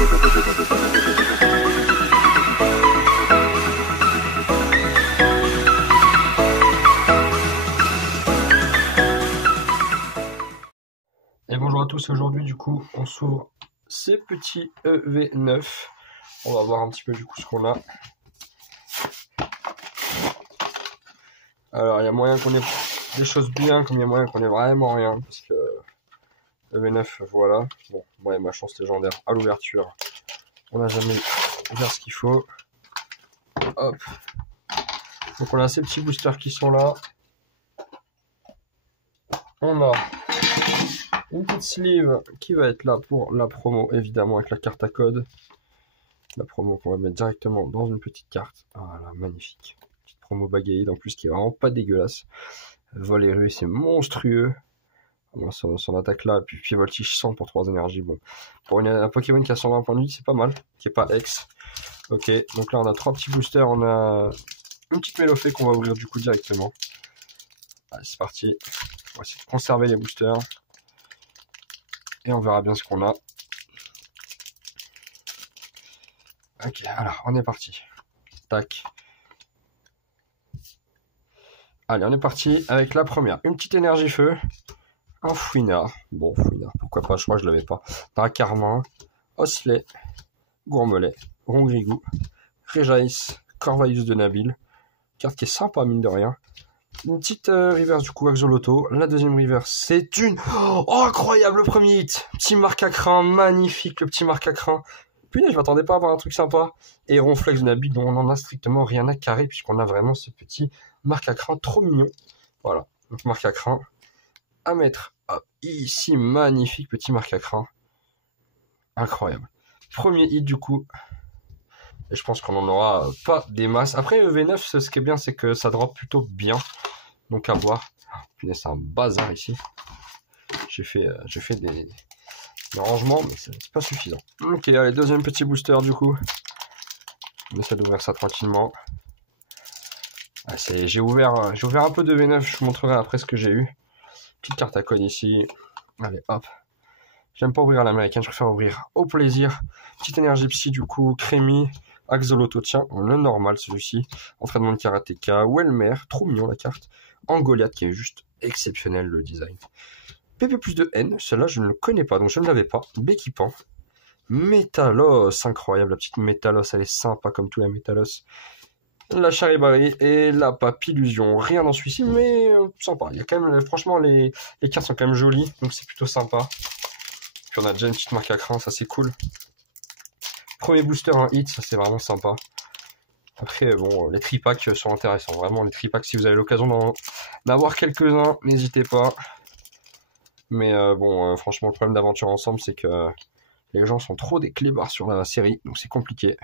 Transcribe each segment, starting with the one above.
Et bonjour à tous, aujourd'hui du coup on s'ouvre ces petits EV9. On va voir un petit peu du coup ce qu'on a. Alors il y a moyen qu'on ait des choses bien, comme il y a moyen qu'on ait vraiment rien, parce que EV9 voilà. Bon, ouais, ma chance légendaire à l'ouverture, on n'a jamais ouvert ce qu'il faut. Hop. Donc on a ces petits boosters qui sont là. On a une petite sleeve qui va être là pour la promo, évidemment, avec la carte à code. La promo qu'on va mettre directement dans une petite carte. Voilà, magnifique. Petite promo bagaille en plus qui est vraiment pas dégueulasse. Vol et rue, c'est monstrueux. Son attaque là, et puis voltige 100 pour 3 énergies. Bon, pour un Pokémon qui a 120 points de vie, c'est pas mal. Qui est pas ex. Ok, donc là on a 3 petits boosters. On a une petite mélofée qu'on va ouvrir du coup directement. Allez, c'est parti. On va essayer de conserver les boosters. Et on verra bien ce qu'on a. Ok, alors on est parti. Tac. Allez, on est parti avec la première. Une petite énergie feu. Un fouinard. Bon, fouinard, pourquoi pas, je crois que je l'avais pas. Dracarmin, Osselet, Gourmelet, Rongrigou, Réjaïs, Corvallis de Nabil. Carte qui est sympa, mine de rien. Une petite reverse du coup, Axoloto. La deuxième reverse, c'est une... Oh, incroyable, le premier hit. Petit marque à crin, magnifique, le petit marque à crin. Punaise, je m'attendais pas à avoir un truc sympa. Et Ronflex de Nabil, dont on en a strictement rien à carrer, puisqu'on a vraiment ce petit marque à crin trop mignon. Voilà, donc marque à crin à mettre ici, magnifique petit marque à crin. Incroyable. Premier hit du coup. Et je pense qu'on n'en aura pas des masses. Après, EV9, ce qui est bien, c'est que ça drop plutôt bien. Donc à voir. Punaise, c'est un bazar ici. J'ai fait des rangements, mais c'est pas suffisant. Ok, allez, deuxième petit booster du coup. On essaie d'ouvrir ça tranquillement. Ah, j'ai ouvert un peu de V9, je vous montrerai après ce que j'ai eu. Petite carte à code ici. Allez, hop. J'aime pas ouvrir à l'américaine, je préfère ouvrir au plaisir. Petite énergie psy du coup, Crémy, Axoloto, tiens, le normal celui-ci. Entraînement de karatéka, Welmer, trop mignon la carte. Angoliath qui est juste exceptionnel le design. PP plus de N, celle-là je ne le connais pas, donc je ne l'avais pas. Béquipant. Métalos, incroyable, la petite Métalos, elle est sympa comme tout la Métalos. La Charivari et la Papillusion. Rien dans celui-ci, mais sympa. Il y a quand même, franchement, les cartes sont quand même jolies, donc c'est plutôt sympa. Puis on a déjà une petite marque à crin, ça c'est cool. Premier booster, un hit, ça c'est vraiment sympa. Après, bon, les tripacks sont intéressants. Vraiment, les tripacks, si vous avez l'occasion d'en avoir quelques-uns, n'hésitez pas. Mais bon, franchement, le problème d'Aventure Ensemble, c'est que les gens sont trop des clébards sur la série, donc c'est compliqué.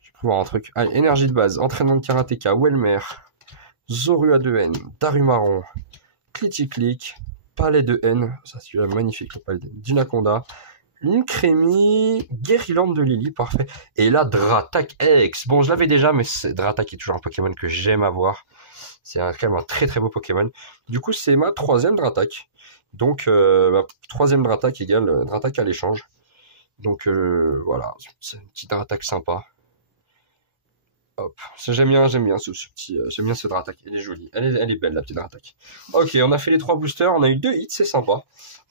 Je peux voir un truc. Allez, énergie de base, entraînement de karatéka, Welmer, Zorua de N, Darumaron, Clitic, Palais de N, ça c'est magnifique, le Palais de Dinaconda, une Crémy, Guériland de Lily, parfait. Et là, Dratak X. Bon, je l'avais déjà, mais Dratak est toujours un Pokémon que j'aime avoir. C'est quand même un très très beau Pokémon. Du coup, c'est ma troisième Dratak. Donc, ma troisième Dratak égale Dratak à l'échange. Donc, voilà, c'est un petit Dratak sympa. Hop, j'aime bien ce petit, j'aime bien ce Dratak, elle est jolie, elle est belle la petite Dratak. Ok, on a fait les 3 boosters, on a eu 2 hits, c'est sympa.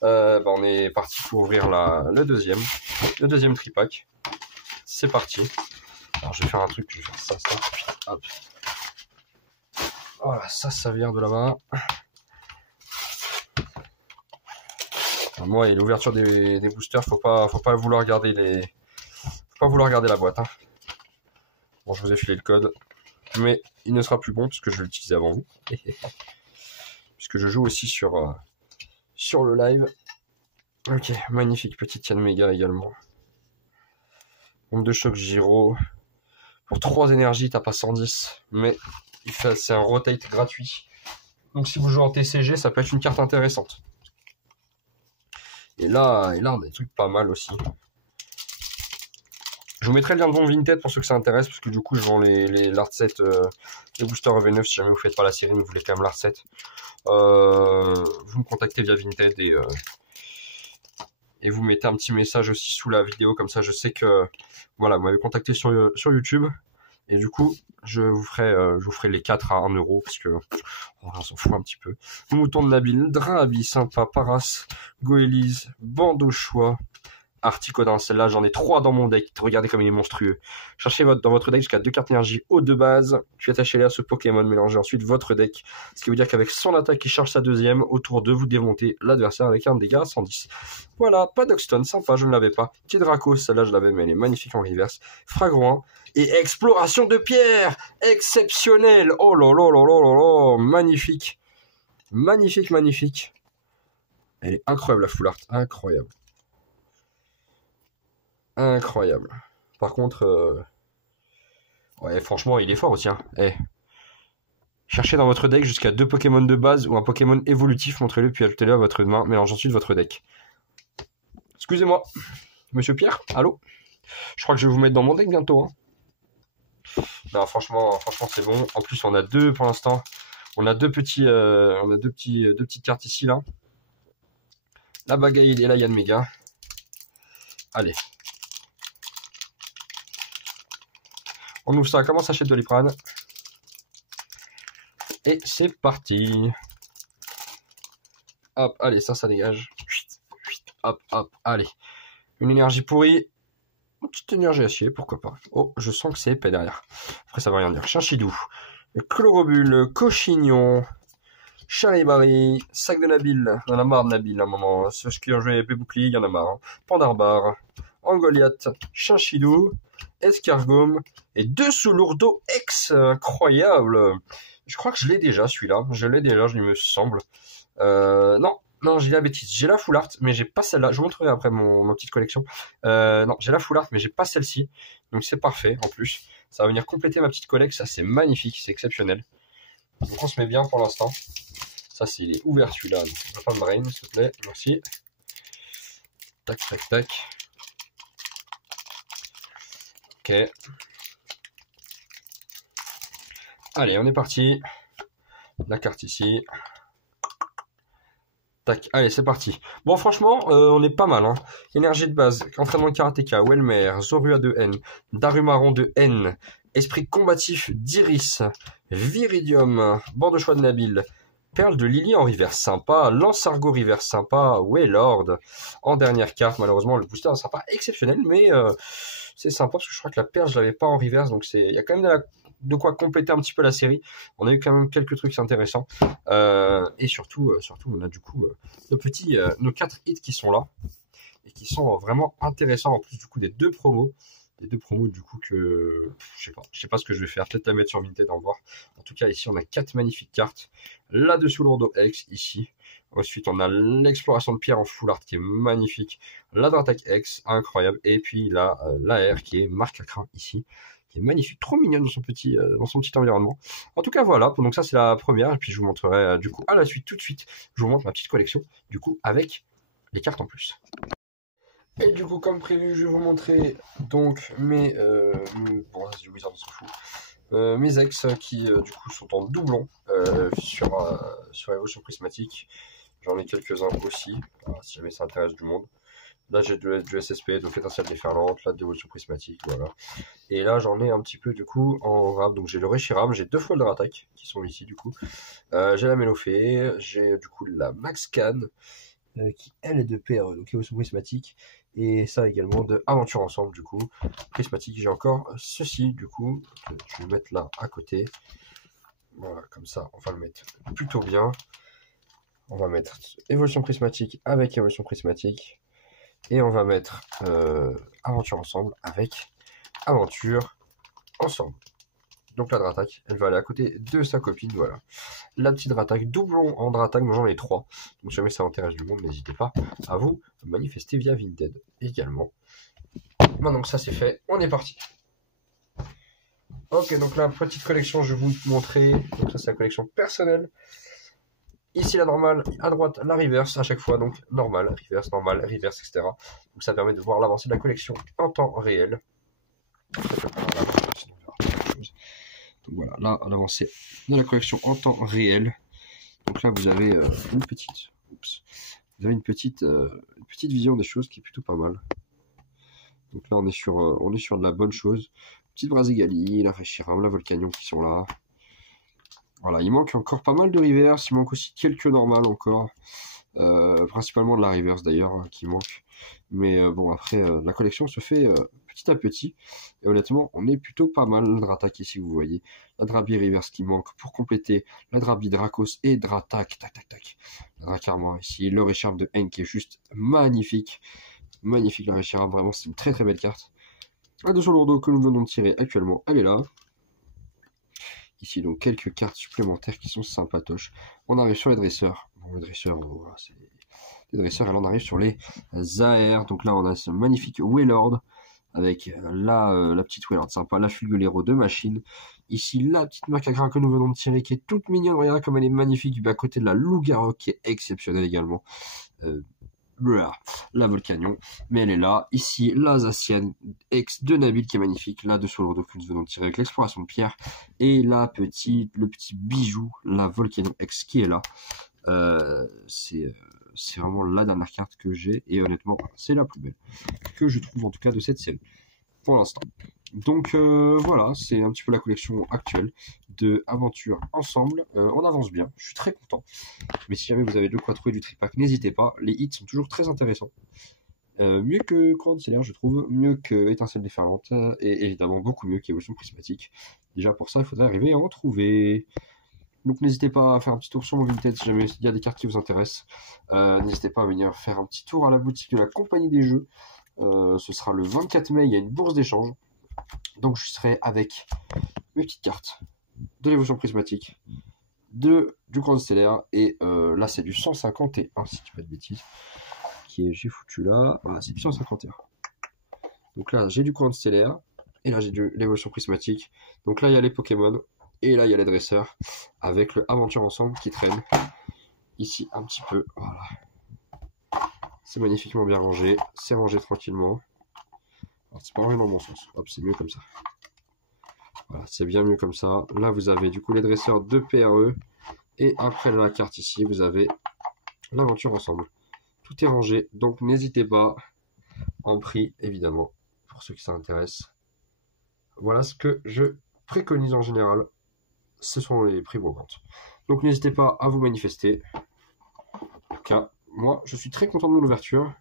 On est parti pour ouvrir le deuxième tripack. C'est parti. Alors je vais faire un truc, je vais faire ça, puis hop. Voilà, ça vient de là-bas. Moi et l'ouverture des boosters, faut pas vouloir garder la boîte. Hein. Bon, je vous ai filé le code, mais il ne sera plus bon puisque je vais l'utiliser avant vous. Puisque je joue aussi sur le live. Ok, magnifique petite Yanmega également. Bombe de choc Giro. Pour 3 énergies, t'as pas 110, mais c'est un rotate gratuit. Donc si vous jouez en TCG, ça peut être une carte intéressante. Et là, on a des trucs pas mal aussi. Je vous mettrai le lien de vente Vinted pour ceux que ça intéresse, parce que du coup, je vends l'art set, les boosters EV9 si jamais vous faites pas la série, mais vous voulez quand même l'art set. Vous me contactez via Vinted et et vous mettez un petit message aussi sous la vidéo, comme ça je sais que voilà, vous m'avez contacté sur YouTube, et du coup je vous ferai les 4 à 1 euro, parce que on s'en fout un petit peu. Mouton de Nabil, Drabi, sympa, Paras, Goélise, Bandeau Choix, Articodin, celle-là j'en ai 3 dans mon deck, regardez comme il est monstrueux. Cherchez dans votre deck jusqu'à 2 cartes énergie haut de base, puis attachez-les à ce Pokémon, mélangez ensuite votre deck, ce qui veut dire qu'avec son attaque qui charge sa deuxième, autour de vous démontez l'adversaire avec un dégât à 110. Voilà, pas d'Oxton, sympa, je ne l'avais pas. Kidraco, celle-là je l'avais, mais elle est magnifique en reverse. Fragroin, et Exploration de pierre, exceptionnel, oh là là là là là là, magnifique. Magnifique, magnifique. Elle est incroyable la full art, incroyable. Incroyable. Par contre, ouais, franchement, il est fort aussi. Hein. Eh. Cherchez dans votre deck jusqu'à 2 Pokémon de base ou un Pokémon évolutif, montrez-le puis ajoutez-le à votre main, mélangez ensuite votre deck. Excusez-moi, Monsieur Pierre, allô? Je crois que je vais vous mettre dans mon deck bientôt. Hein. Non, franchement, c'est bon. En plus, on a 2 pour l'instant. On a deux petites cartes ici là. La bagaille et la Yanmega. Allez. On ouvre ça, comment s'achète Doliprane. Et c'est parti. Hop, allez, ça dégage. Hop, hop, allez. Une énergie pourrie. Une petite énergie acier, pourquoi pas. Oh, je sens que c'est épais derrière. Après, ça va rien dire. Chinchidou. Chlorobule, Cochignon. Charibari. Sac de Nabil. On en a marre de Nabil à un moment. Ceux qui ont joué épée bouclier, il y en a marre. Hein. Pandarbar. Angoliath. Chinchidou. Escargome. Et 2 Soulourdeau X. Incroyable. Je crois que je l'ai déjà celui-là. Je l'ai déjà, je me semble. Non, j'ai la bêtise. J'ai la full art, mais j'ai pas celle-là. Je vous montrerai après ma petite collection. Non, j'ai la full art, mais j'ai pas celle-ci. Donc c'est parfait en plus. Ça va venir compléter ma petite collection. Ça c'est magnifique, c'est exceptionnel. Donc on se met bien pour l'instant. Ça c'est il est ouvert celui-là. Donc on va pas me brain, s'il te plaît. Merci. Tac, tac, tac. Ok. Allez, on est parti. La carte ici. Tac, allez, c'est parti. Bon, franchement, on est pas mal. Hein. Énergie de base, entraînement karatéka, Welmer, Zorua de N, Darumaron de N, Esprit combatif d'Iris, Viridium, Bord de choix de Nabil, Perle de Lily en reverse sympa, Lance-Argot reverse sympa, Waylord. En dernière carte, malheureusement, le booster ne sera pas exceptionnel, mais c'est sympa parce que je crois que la perle, je l'avais pas en reverse, donc il y a quand même de quoi compléter un petit peu la série. On a eu quand même quelques trucs intéressants. Et surtout, on a du coup nos 4 hits qui sont là et qui sont vraiment intéressants en plus du coup des 2 promos. Les 2 promos du coup que je sais pas ce que je vais faire, peut-être la mettre sur Vinted, en voir. En tout cas ici on a 4 magnifiques cartes. Là-dessous l'Ordo X ici. Ensuite on a l'exploration de pierre en full art qui est magnifique. La Dratak X incroyable. Et puis là l'AR qui est marque à crin ici. Qui est magnifique, trop mignonne dans son petit environnement. En tout cas voilà, donc ça c'est la première. Et puis je vous montrerai du coup à la suite, tout de suite. Je vous montre ma petite collection du coup avec les cartes en plus. Et du coup, comme prévu, je vais vous montrer donc mes bon, c'est du Wizard, on s'en fout. Mes ex qui du coup sont en doublon sur Évolution Prismatique. J'en ai quelques-uns aussi, si jamais ça intéresse du monde. Là j'ai du SSP, donc étincelle déferlante, là d'évolution prismatique, voilà. Et là j'en ai un petit peu du coup en rap, donc j'ai le Reshiram, j'ai 2 fois le Dratak qui sont ici du coup. J'ai la Mélofée, j'ai du coup la Max Can, qui elle est de PRE, donc évolution prismatique. Et ça également de Aventure Ensemble du coup. Prismatique, j'ai encore ceci du coup. Je vais mettre là à côté. Voilà, comme ça, on va le mettre plutôt bien. On va mettre Évolution Prismatique avec Évolution Prismatique. Et on va mettre Aventure Ensemble avec Aventure Ensemble. Donc la Dratak, elle va aller à côté de sa copine, voilà. La petite Dratak, doublon en Dratak, moi j'en ai 3. Donc si jamais ça intéresse du monde, n'hésitez pas à vous manifester via Vinted également. Maintenant que ça c'est fait, on est parti. Ok, donc la petite collection, je vais vous montrer. Donc ça c'est la collection personnelle. Ici la normale, à droite la reverse à chaque fois, donc normal, reverse, etc. Donc ça permet de voir l'avancée de la collection en temps réel. Donc voilà, là, l'avancée de la collection en temps réel. Donc là, vous avez une petite vous avez une petite vision des choses qui est plutôt pas mal. Donc là, on est sur de la bonne chose. Petite Brasigali, la Reshiram, la Volcanion qui sont là. Voilà, il manque encore pas mal de reverse, il manque aussi quelques normales encore. Principalement de la reverse d'ailleurs, hein, qui manque. Mais bon, après, la collection se fait petit à petit. Et honnêtement, on est plutôt pas mal. Le Dratak ici, vous voyez. La Drabi reverse qui manque pour compléter. La Drabi Dracos et Dratak. Tac, tac, tac. La Drakarma ici. Le Reshiram de Henk qui est juste magnifique. Magnifique la Reshiram, vraiment c'est une très très belle carte. La 200 lourdeau que nous venons de tirer actuellement, elle est là. Ici donc quelques cartes supplémentaires qui sont sympatoches. On arrive sur les dresseurs. Bon, les dresseurs, voilà, c'est les dresseurs, et là on arrive sur les Zaer. Donc là on a ce magnifique Wailord avec la petite Wailord sympa, la Fulgulero de machine. Ici la petite Macagra que nous venons de tirer qui est toute mignonne, regardez comme elle est magnifique, à côté de la Loup-Garou qui est exceptionnelle également. La Volcanion, mais elle est là. Ici, la Zacian ex de Nabil qui est magnifique. Là, dessous le Rodo que nous venons de tirer avec l'exploration de pierre. Et le petit bijou, la Volcanion ex qui est là. C'est vraiment la dernière carte que j'ai. Et honnêtement, c'est la plus belle que je trouve en tout cas de cette série pour l'instant. Donc voilà, c'est un petit peu la collection actuelle de Aventure Ensemble. On avance bien, je suis très content. Mais si jamais vous avez de quoi trouver du tripack, n'hésitez pas. Les hits sont toujours très intéressants. Mieux que Courant de Stellaire, je trouve. Mieux que Étincelle déferlante. Et évidemment beaucoup mieux qu'Évolution Prismatique. Déjà pour ça, il faudrait arriver à en trouver. Donc n'hésitez pas à faire un petit tour sur mon Vinted si jamais il y a des cartes qui vous intéressent. N'hésitez pas à venir faire un petit tour à la boutique de la Compagnie des Jeux. Ce sera le 24 mai, il y a une bourse d'échange. Donc je serai avec mes petites cartes de l'évolution prismatique, du Grand Stellaire, et là c'est du 151, si je dis pas de bêtises, j'ai foutu là, voilà, c'est du 151. Donc là j'ai du Grand Stellaire, et là j'ai de l'évolution prismatique, donc là il y a les Pokémon, et là il y a les dresseurs, avec le Aventure Ensemble qui traîne, ici un petit peu, voilà. C'est magnifiquement bien rangé, c'est rangé tranquillement. C'est pas vraiment dans mon sens. Hop, c'est mieux comme ça. Voilà, c'est bien mieux comme ça. Là, vous avez du coup les dresseurs de PRE. Et après la carte ici, vous avez l'aventure ensemble. Tout est rangé, donc n'hésitez pas. En prix, évidemment, pour ceux qui s'intéressent. Voilà ce que je préconise en général. Ce sont les prix brocantes. Donc n'hésitez pas à vous manifester. En tout cas, moi, je suis très content de mon ouverture.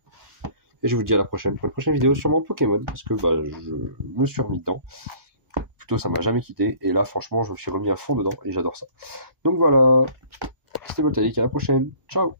Et je vous dis à la prochaine pour une prochaine vidéo sur mon Pokémon. Parce que je me suis remis dedans. Plutôt, ça m'a jamais quitté. Et là, franchement, je me suis remis à fond dedans. Et j'adore ça. Donc voilà. C'était Voltaic. À la prochaine. Ciao.